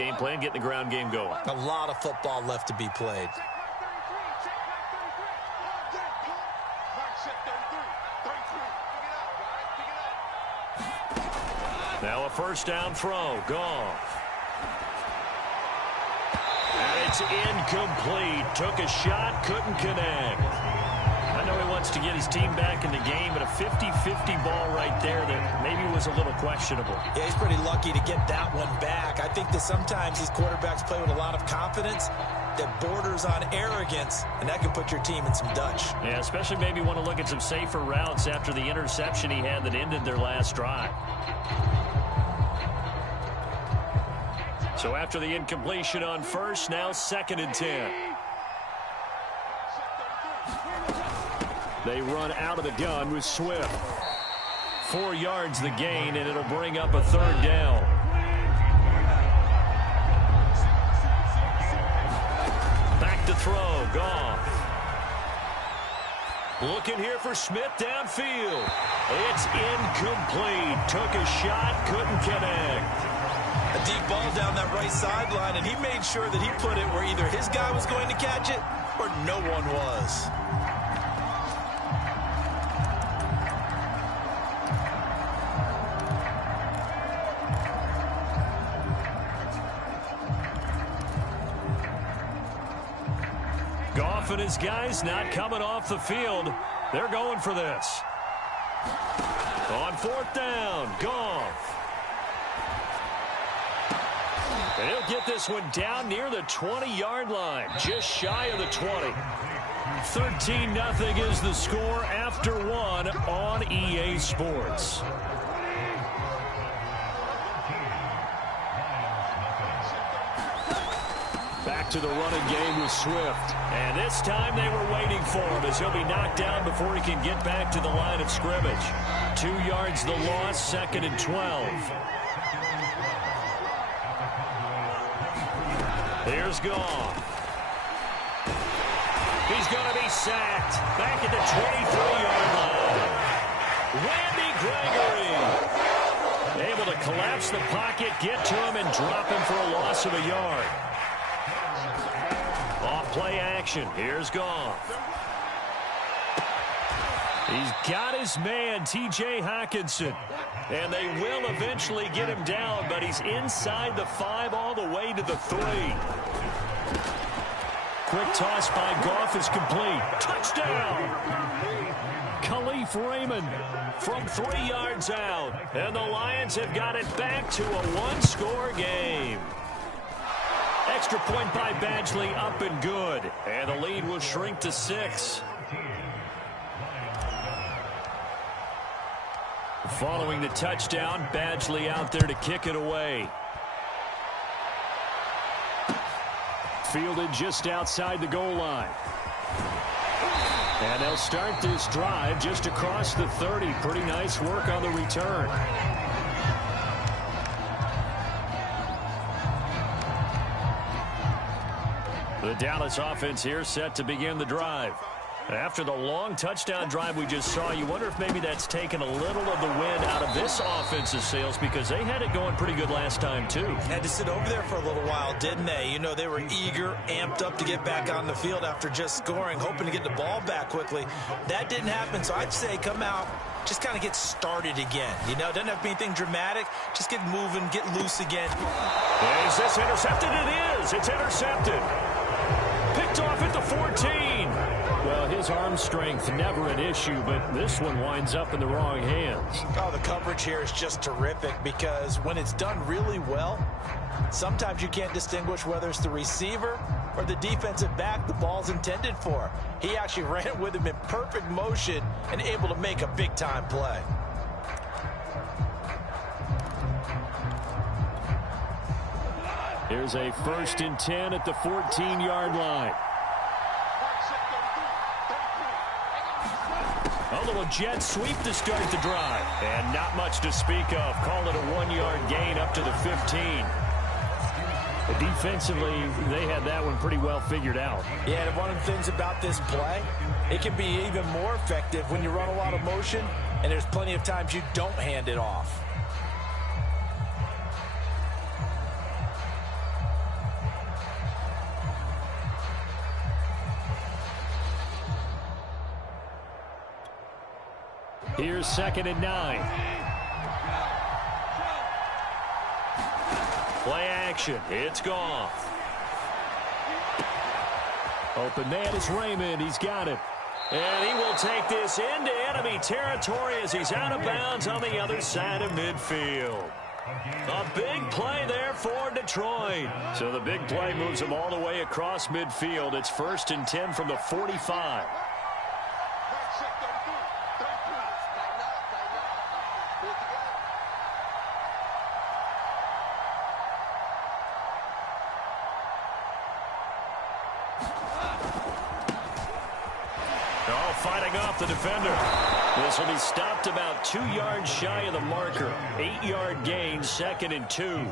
game plan, getting the ground game going. A lot of football left to be played. Now a first down throw. Goff. And it's incomplete. Took a shot, couldn't connect. I know he wants to get his team back in the game, but a 50-50 ball right there that maybe was a little questionable. Yeah, he's pretty lucky to get that one back. I think that sometimes these quarterbacks play with a lot of confidence that borders on arrogance, and that can put your team in some Dutch. Yeah, especially maybe want to look at some safer routes after the interception he had that ended their last drive. So after the incompletion on first, now 2nd and 10. They run out of the gun with Swift. 4 yards the gain, and it'll bring up a 3rd down. Back to throw. Goff. Looking here for Smith downfield. It's incomplete. Took a shot, couldn't connect. A deep ball down that right sideline, and he made sure that he put it where either his guy was going to catch it or no one was. Goff and his guys not coming off the field. They're going for this. On 4th down, Goff. And he'll get this one down near the 20-yard line, just shy of the 20. 13-0 is the score after 1 on EA Sports. Back to the running game with Swift. And this time they were waiting for him as he'll be knocked down before he can get back to the line of scrimmage. 2 yards the loss, 2nd and 12. Here's Goff. He's going to be sacked. Back at the 23-yard line. Randy Gregory able to collapse the pocket, get to him, and drop him for a loss of a yard. Off play action. Here's Goff. He's got his man, T.J. Hockenson. And they will eventually get him down, but he's inside the 5 all the way to the 3. Quick toss by Goff is complete. Touchdown! Khalif Raymond from 3 yards out. And the Lions have got it back to a 1-score game. Extra point by Badgley, up and good. And the lead will shrink to 6. Following the touchdown, Badgley out there to kick it away. Fielded just outside the goal line. And they'll start this drive just across the 30. Pretty nice work on the return. The Dallas offense here set to begin the drive. After the long touchdown drive we just saw, you wonder if maybe that's taken a little of the wind out of this offense's sails because they had it going pretty good last time, too. Had to sit over there for a little while, didn't they? You know, they were eager, amped up to get back on the field after just scoring, hoping to get the ball back quickly. That didn't happen, so I'd say come out, just kind of get started again. You know, doesn't have to be anything dramatic. Just get moving, get loose again. Is this intercepted? It is. It's intercepted. Picked off at the 14. Well, his arm strength never an issue, but this one winds up in the wrong hands. Oh, the coverage here is just terrific because when it's done really well, sometimes you can't distinguish whether it's the receiver or the defensive back the ball's intended for. He actually ran with him in perfect motion and able to make a big-time play. Here's a 1st and 10 at the 14-yard line. A little jet sweep to start the drive. And not much to speak of. Call it a 1-yard gain up to the 15. Defensively, they had that one pretty well figured out. Yeah, and one of the things about this play, it can be even more effective when you run a lot of motion, and there's plenty of times you don't hand it off. Here's 2nd and 9. Play action. It's Goff. Open man is Raymond. He's got it. And he will take this into enemy territory as he's out of bounds on the other side of midfield. A big play there for Detroit. So the big play moves him all the way across midfield. It's 1st and 10 from the 45. Fighting off the defender. This will be stopped about 2 yards shy of the marker. 8-yard gain, 2nd and 2.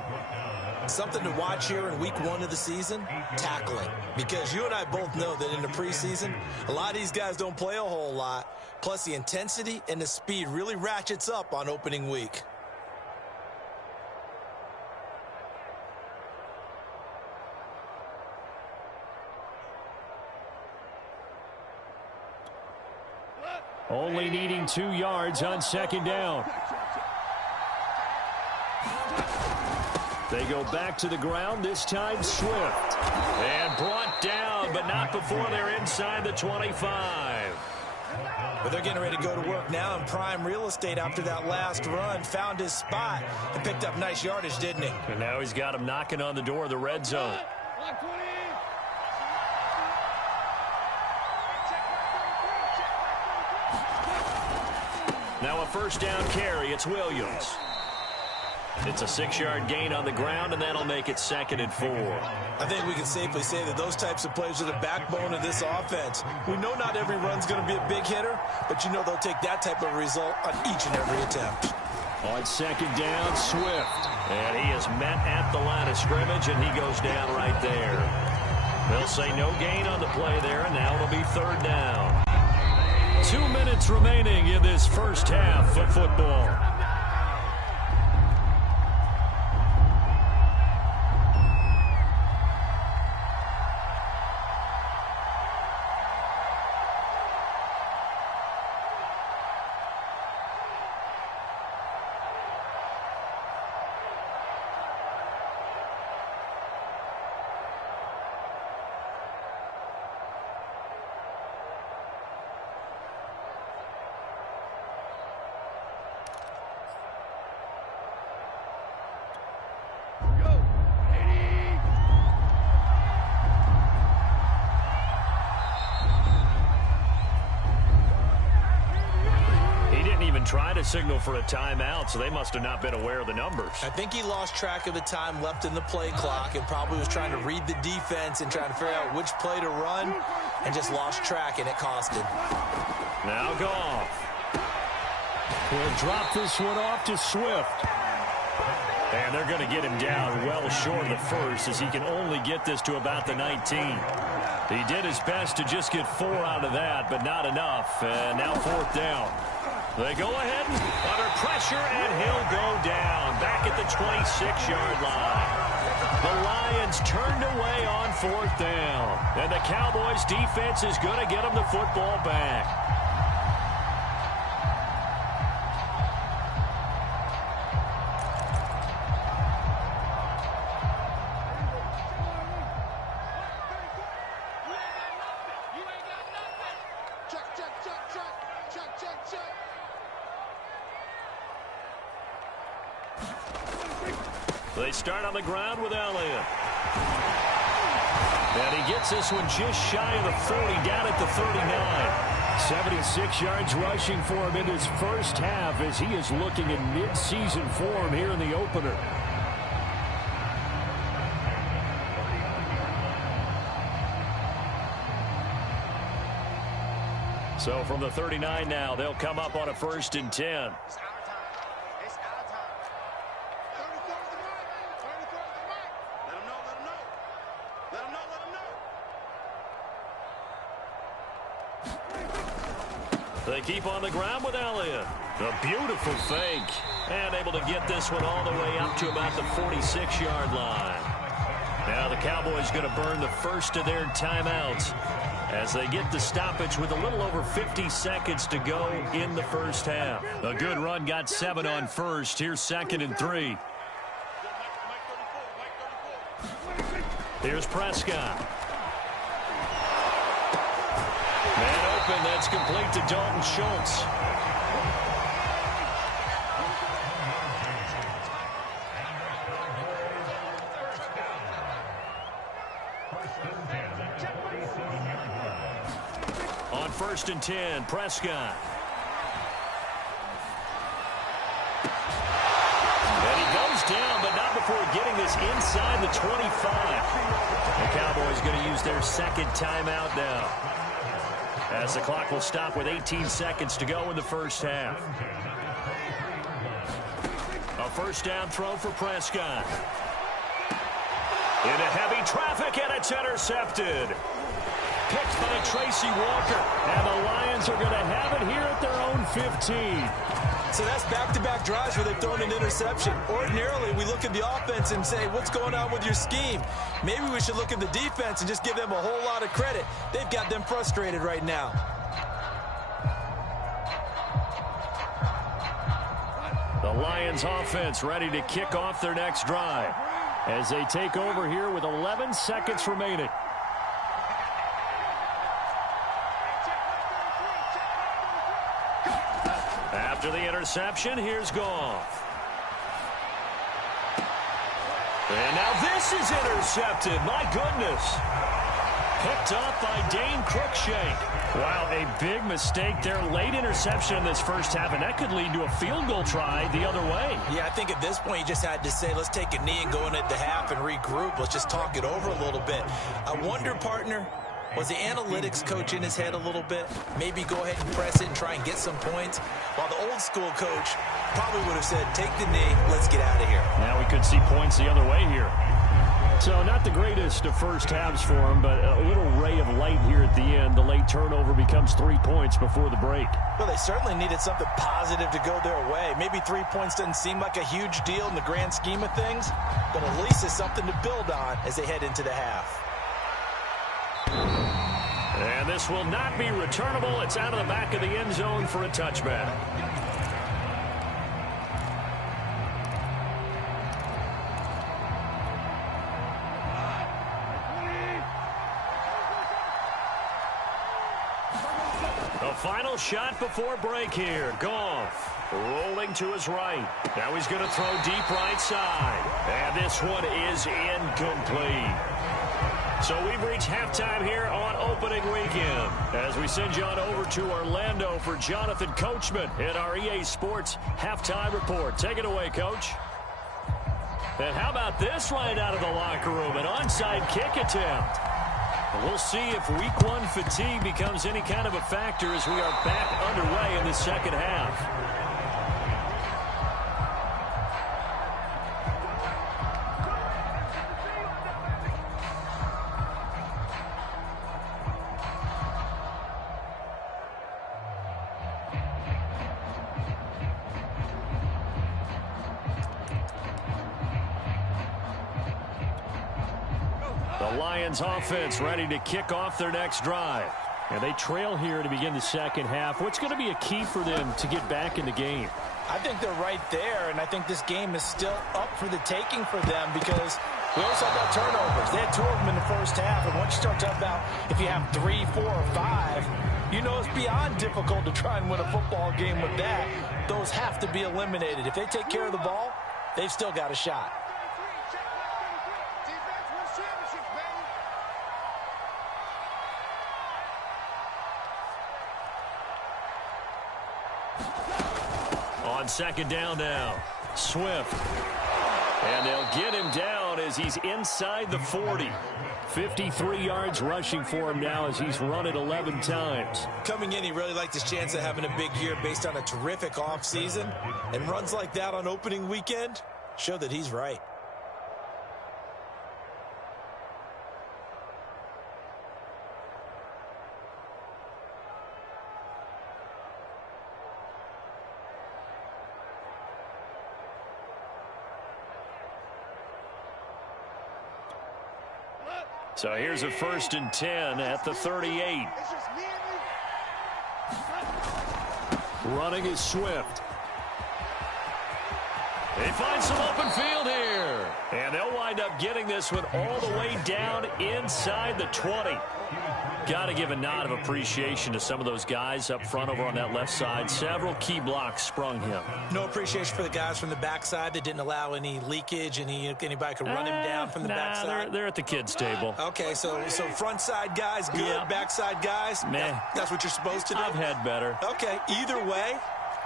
Something to watch here in week 1 of the season, tackling. Because you and I both know that in the preseason, a lot of these guys don't play a whole lot. Plus the intensity and the speed really ratchets up on opening week. Only needing 2 yards on 2nd down. They go back to the ground, this time Swift. And brought down, but not before they're inside the 25. But they're getting ready to go to work now in prime real estate after that last run. Found his spot and picked up nice yardage, didn't he? And now he's got him knocking on the door of the red zone. Now a 1st down carry. It's Williams. It's a 6-yard gain on the ground, and that'll make it 2nd and 4. I think we can safely say that those types of plays are the backbone of this offense. We know not every run's going to be a big hitter, but you know they'll take that type of result on each and every attempt. On 2nd down, Swift. And he is met at the line of scrimmage, and he goes down right there. They'll say no gain on the play there, and now it'll be 3rd down. 2 minutes remaining in this first half of football. Try to signal for a timeout, so they must have not been aware of the numbers. I think he lost track of the time left in the play clock and probably was trying to read the defense and trying to figure out which play to run and just lost track, and it cost him. Now Goff. He'll drop this one off to Swift. And they're going to get him down well short of the first as he can only get this to about the 19. He did his best to just get 4 out of that, but not enough. And now 4th down. They go ahead under pressure, and he'll go down back at the 26-yard line. The Lions turned away on 4th down, and the Cowboys defense is going to get them the football back. They start on the ground with Elliott. And he gets this one just shy of the 40, down at the 39. 76 yards rushing for him in his first half as he is looking in mid-season form here in the opener. So from the 39 now, they'll come up on a 1st and 10. They keep on the ground with Elliott. A beautiful fake. And able to get this one all the way up to about the 46-yard line. Now the Cowboys going to burn the first of their timeouts as they get the stoppage with a little over 50 seconds to go in the first half. A good run got 7 on first. Here's 2nd and 3. Here's Prescott. Man open. That's complete to Dalton Schultz. On 1st and 10, Prescott. And he goes down, but not before getting this inside the 25. The Cowboys going to use their 2nd timeout now, as the clock will stop with 18 seconds to go in the first half. A 1st down throw for Prescott. Into heavy traffic, and it's intercepted. Picked by Tracy Walker, and the Lions are going to have it here at their own 15. So that's back-to-back drives where they've thrown an interception. Ordinarily, we look at the offense and say, what's going on with your scheme? Maybe we should look at the defense and just give them a whole lot of credit. They've got them frustrated right now. The Lions offense ready to kick off their next drive as they take over here with 11 seconds remaining. After the interception, here's Goff. And now this is intercepted. My goodness. Picked up by Dane Cruikshank. Wow, a big mistake there. Late interception in this first half, and that could lead to a field goal try the other way. Yeah, I think at this point you just had to say, let's take a knee and go into the half and regroup. Let's just talk it over a little bit. I wonder, partner, was the analytics coach in his head a little bit? Maybe go ahead and press it and try and get some points. While the old school coach probably would have said, take the knee, let's get out of here. Now we could see points the other way here. So not the greatest of first halves for him, but a little ray of light here at the end. The late turnover becomes 3 points before the break. Well, they certainly needed something positive to go their way. Maybe 3 points doesn't seem like a huge deal in the grand scheme of things, but at least it's something to build on as they head into the half. And this will not be returnable. It's out of the back of the end zone for a touchback. The final shot before break here. Goff rolling to his right. Now he's going to throw deep right side. And this one is incomplete. So we've reached halftime here on opening weekend as we send you on over to Orlando for Jonathan Coachman in our EA Sports Halftime Report. Take it away, Coach. And how about this right out of the locker room? An onside kick attempt. We'll see if week 1 fatigue becomes any kind of a factor as we are back underway in the second half. Lions offense ready to kick off their next drive. And they trail here to begin the second half. What's going to be a key for them to get back in the game? I think they're right there, and I think this game is still up for the taking for them because we also talk about turnovers. They had 2 of them in the first half, and once you start talking about if you have 3, 4, or 5, you know it's beyond difficult to try and win a football game with that. Those have to be eliminated. If they take care of the ball, they've still got a shot. On second down now, Swift. And they'll get him down as he's inside the 40. 53 yards rushing for him now as he's run it 11 times. Coming in, he really liked his chance of having a big year based on a terrific offseason. And runs like that on opening weekend show that he's right. So here's a 1st and 10 at the 38. Running is Swift. They find some open field here. And they'll wind up getting this one all the way down inside the 20. Got to give a nod of appreciation to some of those guys up front over on that left side. Several key blocks sprung him. No appreciation for the guys from the backside that didn't allow any leakage. Anybody could run him down from the backside. They're at the kids' table. Okay, so front side guys good, yeah. Backside guys, meh. That's what you're supposed to do? I've had better. Okay, either way,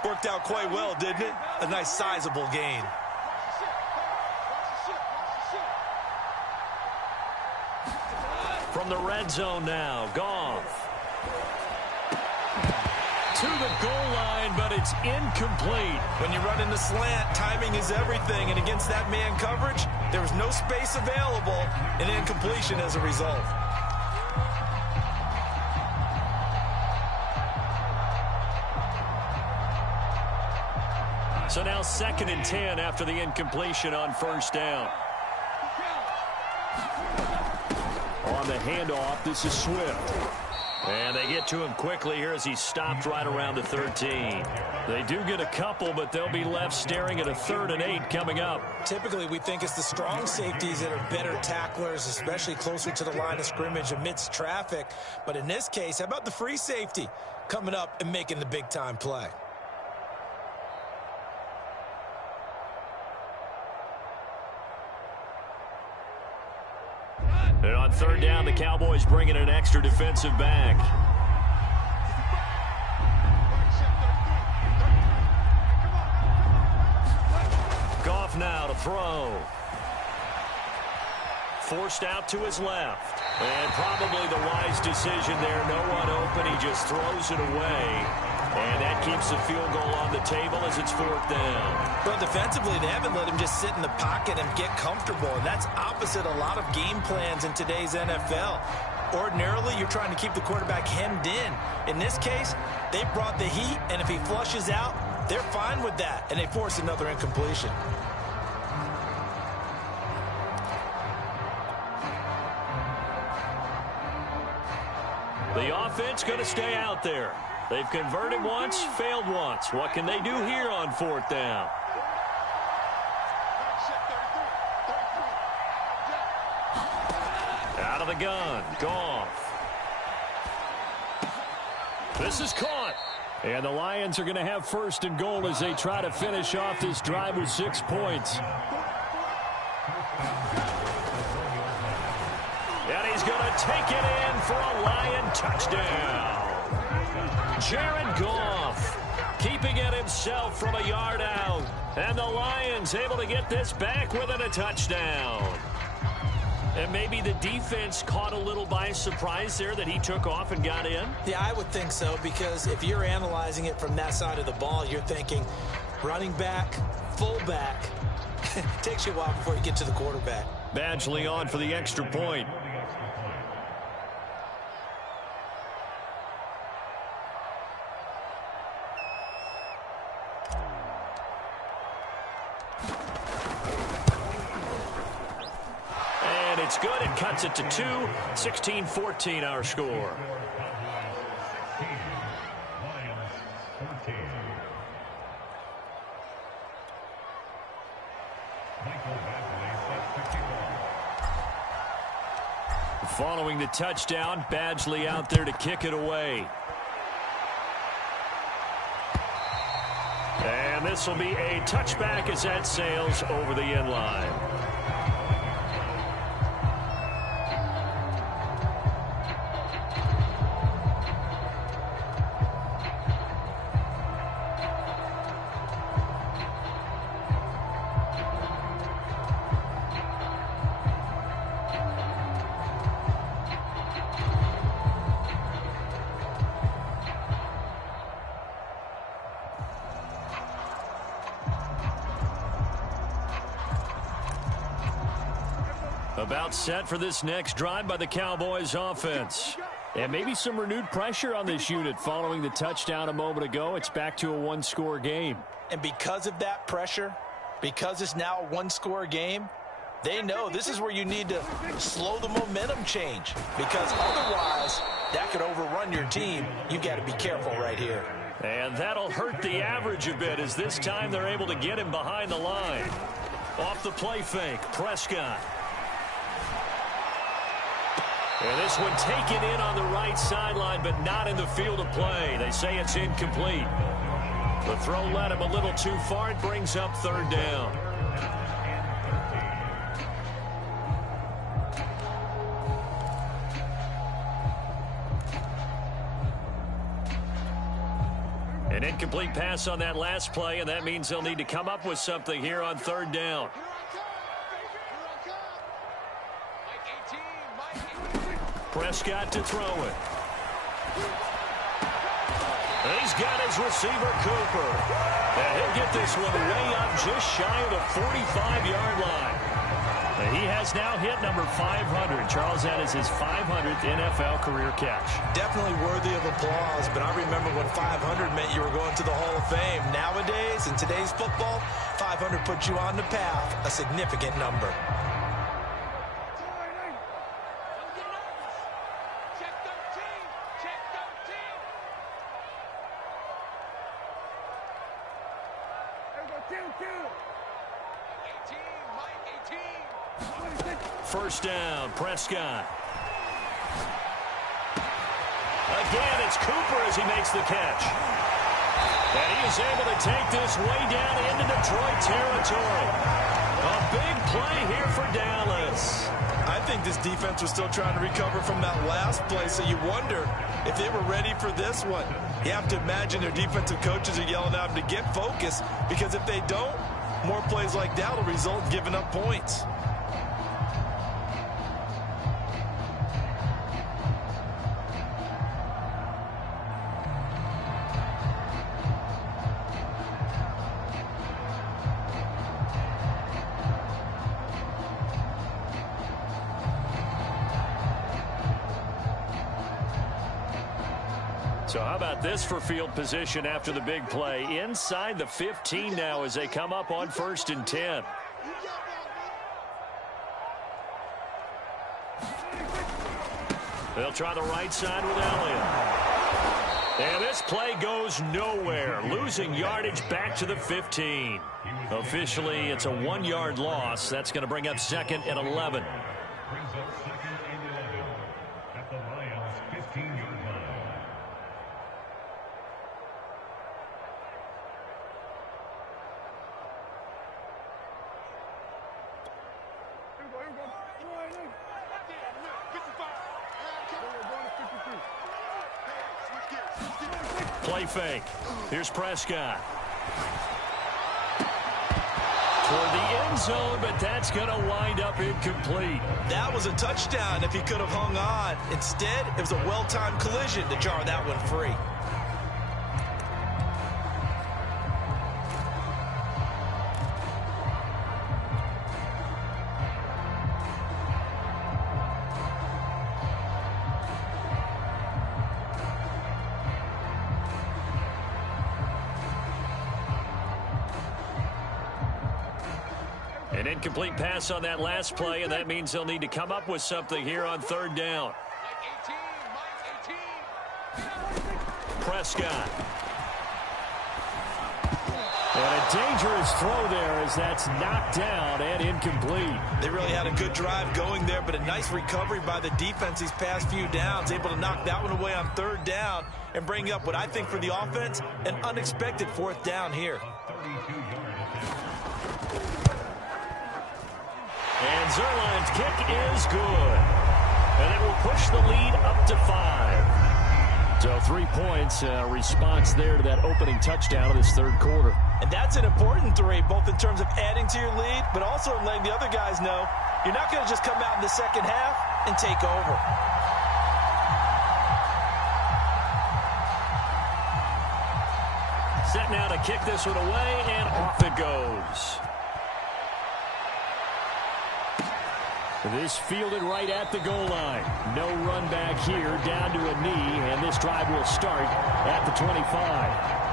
worked out quite well, didn't it? A nice sizable gain. From the red zone now, Goff. To the goal line, but it's incomplete. When you run in the slant, timing is everything, and against that man coverage, there was no space available, and incompletion as a result. So now 2nd and 10 after the incompletion on 1st down. On the handoff, this is Swift. And they get to him quickly here as he's stopped right around the 13. They do get a couple, but they'll be left staring at a 3rd and 8 coming up. Typically, we think it's the strong safeties that are better tacklers, especially closer to the line of scrimmage amidst traffic. But in this case, how about the free safety coming up and making the big-time play? And on 3rd down, the Cowboys bring in an extra defensive back. Goff now to throw. Forced out to his left. And probably the wise decision there. No one open. He just throws it away. And that keeps the field goal on the table as it's 4th down. Well, defensively, they haven't let him just sit in the pocket and get comfortable. And that's opposite a lot of game plans in today's NFL. Ordinarily, you're trying to keep the quarterback hemmed in. In this case, they brought the heat, and if he flushes out, they're fine with that, and they force another incompletion. The offense going to stay out there. They've converted once, failed once. What can they do here on 4th down? Out of the gun, Goff. This is caught. And the Lions are going to have 1st and goal as they try to finish off this drive with 6 points. And he's going to take it in for a Lion touchdown. Jared Goff keeping it himself from a yard out. And the Lions able to get this back within a touchdown. And maybe the defense caught a little by surprise there that he took off and got in? Yeah, I would think so, because if you're analyzing it from that side of the ball, you're thinking running back, fullback. It takes you a while before you get to the quarterback. Badgley on for the extra point. It's good. It cuts it to 2. 16-14 our score. Following the touchdown, Badgley out there to kick it away. And this will be a touchback as that sails over the end line. About set for this next drive by the Cowboys offense. And maybe some renewed pressure on this unit following the touchdown a moment ago. It's back to a one-score game. And because of that pressure, because it's now a one-score game, They know this is where you need to slow the momentum change, because otherwise that could overrun your team. You've got to be careful right here. And that'll hurt the average a bit, as this time they're able to get him behind the line. Off the play fake, Prescott. And this one taken in on the right sideline, but not in the field of play. They say it's incomplete. The throw led him a little too far. It brings up third down. An incomplete pass on that last play, and that means they'll need to come up with something here on third down. Prescott to throw it. And he's got his receiver, Cooper. And he'll get this one way up just shy of the 45-yard line. And he has now hit number 500. Charles, that is his 500th NFL career catch. Definitely worthy of applause, but I remember when 500 meant you were going to the Hall of Fame. Nowadays, in today's football, 500 puts you on the path, a significant number. First down, Prescott. Again, it's Cooper as he makes the catch. And he is able to take this way down into Detroit territory. A big play here for Dallas. I think this defense was still trying to recover from that last play, so you wonder if they were ready for this one. You have to imagine their defensive coaches are yelling at them to get focused, because if they don't, more plays like that will result in giving up points. So how about this for field position after the big play? Inside the 15 now as they come up on 1st and 10. They'll try the right side with Elliott. And this play goes nowhere. Losing yardage back to the 15. Officially, it's a 1-yard loss. That's going to bring up 2nd and 11. Play fake. Here's Prescott. Toward the end zone, but that's going to wind up incomplete. That was a touchdown if he could have hung on. Instead, it was a well-timed collision to jar that one free. An incomplete pass on that last play, and that means they'll need to come up with something here on third down. Prescott. And a dangerous throw there as that's knocked down and incomplete. They really had a good drive going there, but a nice recovery by the defense these past few downs, able to knock that one away on third down and bring up what I think for the offense, an unexpected 4th down here. And Zerline's kick is good. And it will push the lead up to 5. So 3 points, response there to that opening touchdown of this third quarter. And that's an important 3, both in terms of adding to your lead, but also in letting the other guys know you're not going to just come out in the second half and take over. Set now to kick this one away, and off it goes. This fielded right at the goal line. No run back here, down to a knee, and this drive will start at the 25.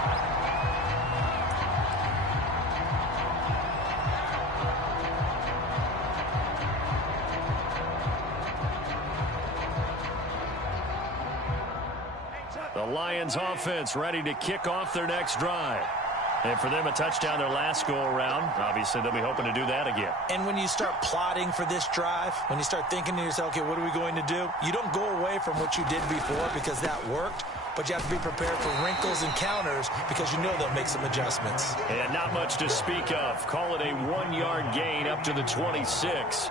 The Lions offense ready to kick off their next drive. And for them, a touchdown their last go-around. Obviously, they'll be hoping to do that again. And when you start plotting for this drive, when you start thinking to yourself, okay, what are we going to do? You don't go away from what you did before because that worked, but you have to be prepared for wrinkles and counters because you know they'll make some adjustments. And not much to speak of. Call it a 1-yard gain up to the 26.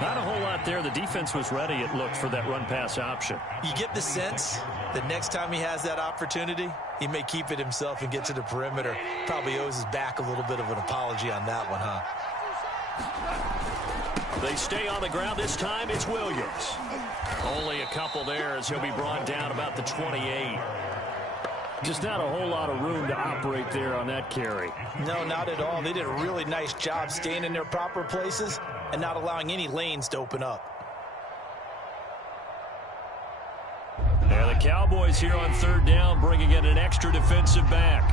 Not a whole lot there. The defense was ready, it looked, for that run-pass option. You get the sense that next time he has that opportunity, he may keep it himself and get to the perimeter. Probably owes his back a little bit of an apology on that one, huh? They stay on the ground. This time it's Williams. Only a couple there as he'll be brought down about the 28. Just not a whole lot of room to operate there on that carry. No, not at all. They did a really nice job staying in their proper places and not allowing any lanes to open up. Yeah, the Cowboys here on third down, bringing in an extra defensive back.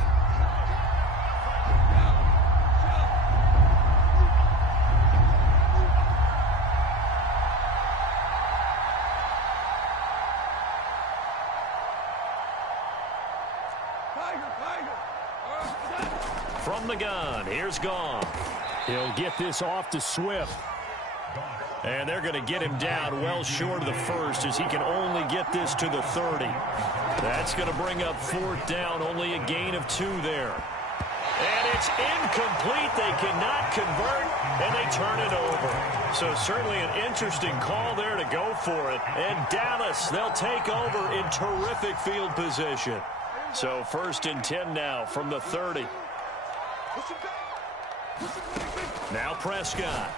From the gun, here's Goff. He'll get this off to Swift. And they're going to get him down well short of the first as he can only get this to the 30. That's going to bring up fourth down, only a gain of 2 there. And it's incomplete. They cannot convert, and they turn it over. So certainly an interesting call there to go for it. And Dallas, they'll take over in terrific field position. So 1st and 10 now from the 30. Now Prescott.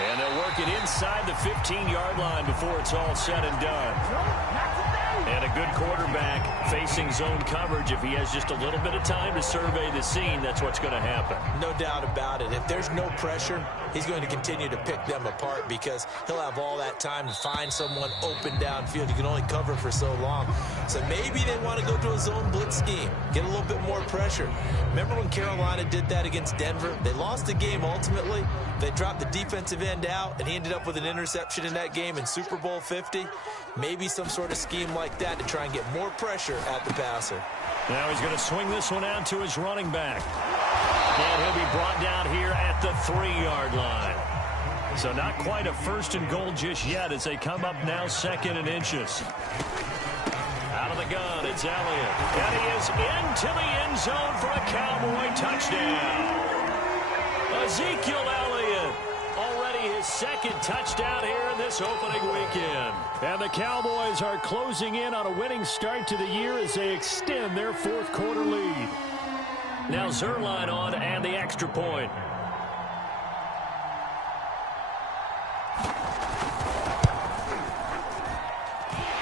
And they'll work it inside the 15-yard line before it's all said and done. And a good quarterback facing zone coverage. If he has just a little bit of time to survey the scene, that's what's going to happen. No doubt about it. If there's no pressure, he's going to continue to pick them apart because he'll have all that time to find someone open downfield. You can only cover for so long. So maybe they want to go to a zone blitz scheme, get a little bit more pressure. Remember when Carolina did that against Denver? They lost the game ultimately. They dropped the defensive end out, and he ended up with an interception in that game in Super Bowl 50. Maybe some sort of scheme like that to try and get more pressure at the passer. Now he's going to swing this one out to his running back. And he'll be brought down here at the 3-yard line. So not quite a 1st and goal just yet as they come up now 2nd and inches. Out of the gun, it's Elliott. And he is into the end zone for a Cowboy touchdown. Ezekiel Elliott, already his 2nd touchdown here in this opening weekend. And the Cowboys are closing in on a winning start to the year as they extend their 4th quarter lead. Now Zerline on and the extra point.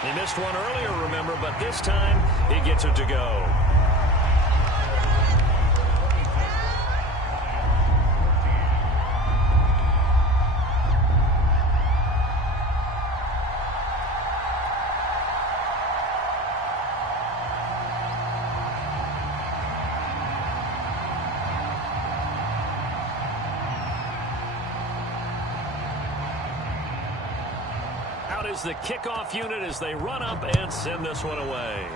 He missed one earlier, remember, but this time he gets it to go. Is the kickoff unit as they run up and send this one away.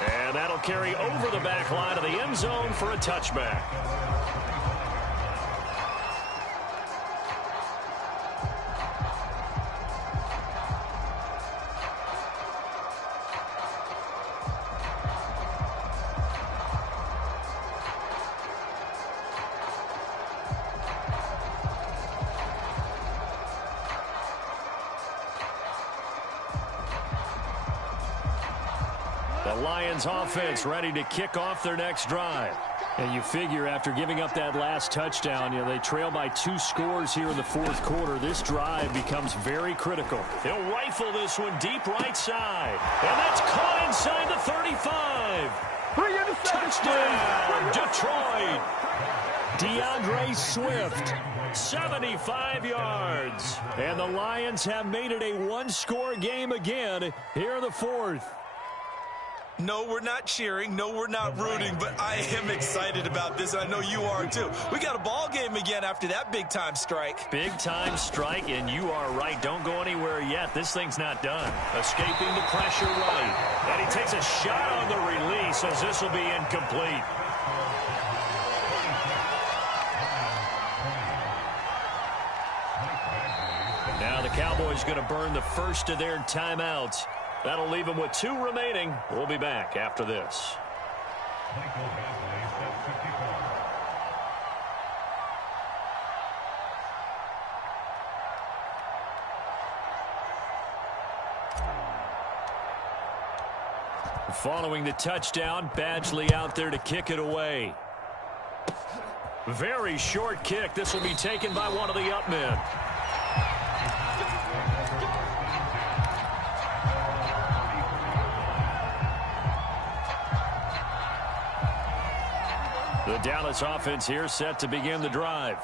And that'll carry over the back line of the end zone for a touchback. Lions offense ready to kick off their next drive. And you figure after giving up that last touchdown, they trail by 2 scores here in the 4th quarter. This drive becomes very critical. They'll rifle this one deep right side. And that's caught inside the 35. Touchdown, Detroit. DeAndre Swift, 75 yards. And the Lions have made it a 1-score game again here in the 4th. No, we're not cheering. No, we're not rooting, but I am excited about this, and I know you are too. We got a ball game again after that big-time strike. Big-time strike, and you are right. Don't go anywhere yet. This thing's not done. Escaping the pressure right. And he takes a shot on the release as this will be incomplete. Now the Cowboys going to burn the first of their timeouts. That'll leave them with 2 remaining. We'll be back after this. Following the touchdown, Badgley out there to kick it away. Very short kick. This will be taken by one of the up men. The Dallas offense here set to begin the drive.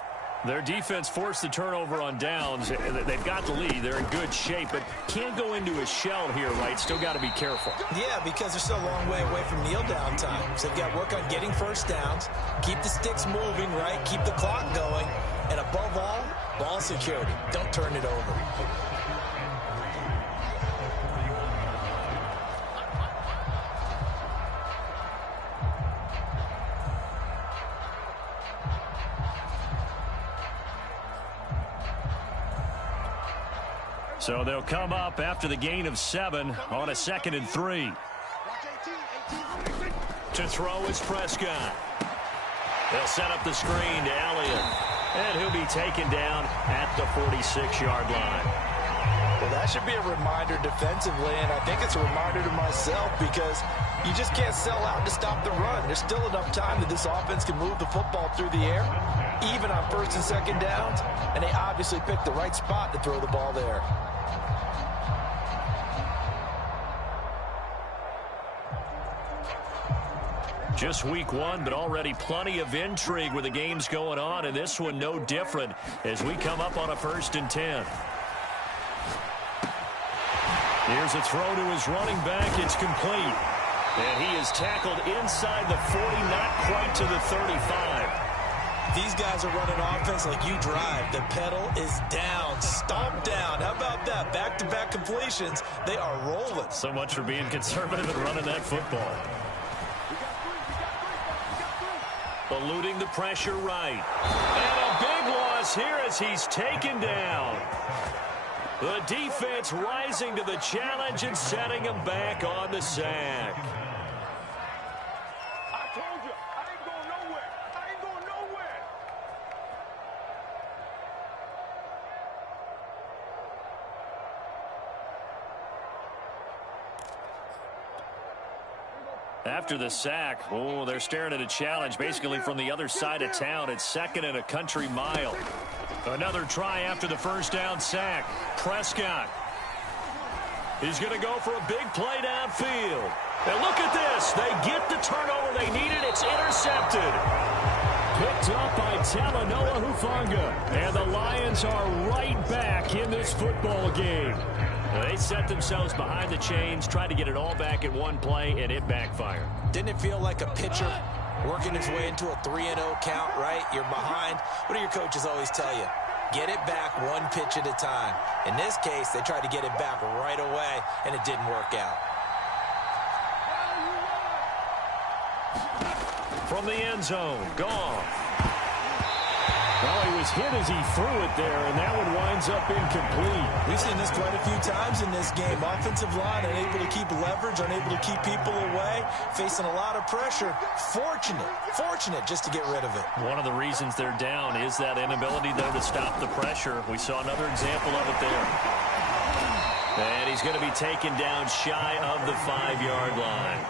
Their defense forced the turnover on downs. They've got the lead. They're in good shape, but can't go into a shell here, right? Still got to be careful. Yeah, because they're still a long way away from kneel down time. So they've got to work on getting first downs, keep the sticks moving, right? Keep the clock going, and above all, ball security. Don't turn it over. So they'll come up after the gain of 7 on a 2nd and 3. To throw is Prescott. They'll set up the screen to Elliott. And he'll be taken down at the 46-yard line. Well, that should be a reminder defensively, and I think it's a reminder to myself because you just can't sell out to stop the run. There's still enough time that this offense can move the football through the air, even on 1st and 2nd downs, and they obviously picked the right spot to throw the ball there. Just week 1, but already plenty of intrigue with the games going on, and this one no different as we come up on a 1st and 10. Here's a throw to his running back. It's complete. And he is tackled inside the 40, not quite to the 35. These guys are running offense like you drive. The pedal is down, stomp down. How about that? Back-to-back completions. They are rolling. So much for being conservative and running that football. Eluding the pressure right. And a big loss here as he's taken down. The defense rising to the challenge and setting him back on the sack. I told you, I ain't going nowhere. I ain't going nowhere. After the sack, they're staring at a challenge basically from the other side of town. It's 2nd and a country mile. Another try after the 1st down sack. Prescott. He's going to go for a big play downfield. And look at this. They get the turnover they needed. It's intercepted. Picked up by Talanoa Hufanga. And the Lions are right back in this football game. They set themselves behind the chains, tried to get it all back in one play, and it backfired. Didn't it feel like a pitcher working his way into a 3-0 count, right? You're behind. What do your coaches always tell you? Get it back one pitch at a time. In this case, they tried to get it back right away, and it didn't work out. From the end zone, Goff. Well, he was hit as he threw it there, and that one winds up incomplete. We've seen this quite a few times in this game. Offensive line unable to keep leverage, unable to keep people away, facing a lot of pressure. Fortunate just to get rid of it. One of the reasons they're down is that inability there to stop the pressure. We saw another example of it there. And he's going to be taken down shy of the 5-yard line.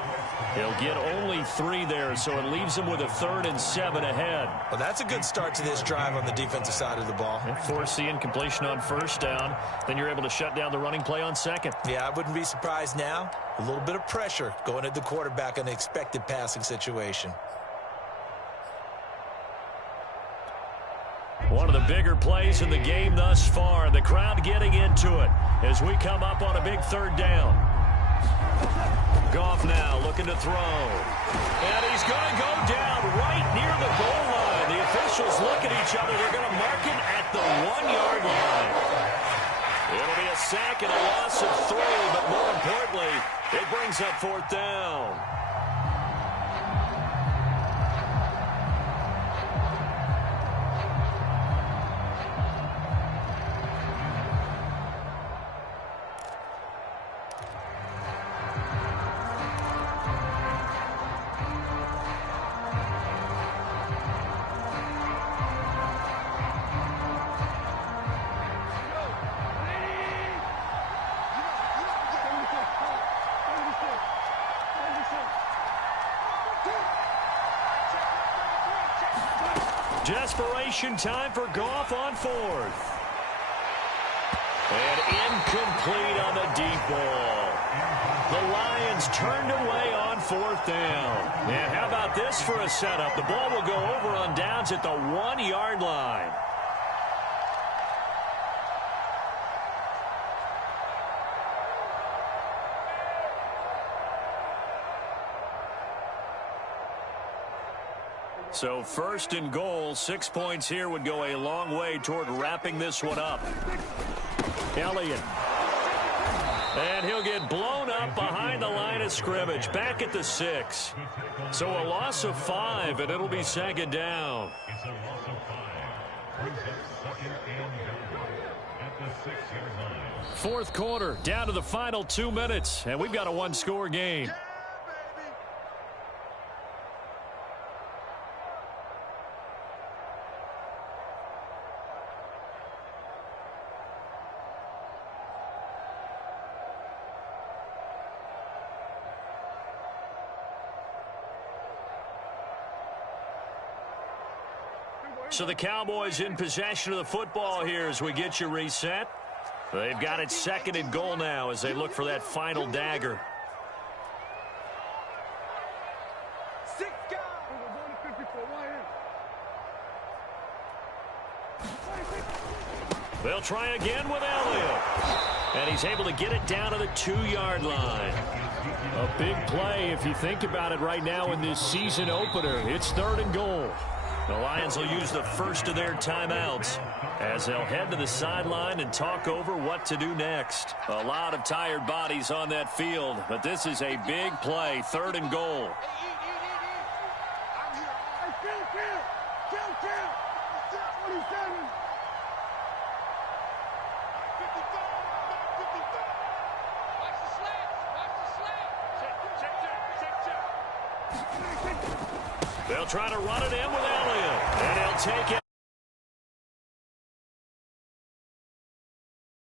He'll get only 3 there, so it leaves him with a 3rd and 7 ahead. Well, that's a good start to this drive on the defensive side of the ball. Force the incompletion on 1st down. Then you're able to shut down the running play on 2nd. Yeah, I wouldn't be surprised now. A little bit of pressure going at the quarterback in the expected passing situation. One of the bigger plays in the game thus far. The crowd getting into it as we come up on a big 3rd down. Goff now looking to throw. And he's going to go down right near the goal line. The officials look at each other. They're going to mark him at the 1-yard line. It'll be a sack and a loss of 3, but more importantly, it brings up 4th down. Desperation time for Goff on 4th. And incomplete on the deep ball. The Lions turned away on 4th down. And how about this for a setup? The ball will go over on downs at the 1-yard line. So 1st and goal, 6 points here would go a long way toward wrapping this one up. Elliott. And he'll get blown up behind the line of scrimmage, back at the 6. So a loss of 5, and it'll be 2nd down. 4th quarter, down to the final 2 minutes, and we've got a 1-score game. So the Cowboys in possession of the football here as we get you reset. They've got it 2nd and goal now as they look for that final dagger. They'll try again with Elliott. And he's able to get it down to the 2-yard line. A big play if you think about it right now in this season opener. It's 3rd and goal. The Lions will use the first of their timeouts as they'll head to the sideline and talk over what to do next. A lot of tired bodies on that field, but this is a big play, 3rd and goal. They'll try to run it in with Elliott, and he'll take it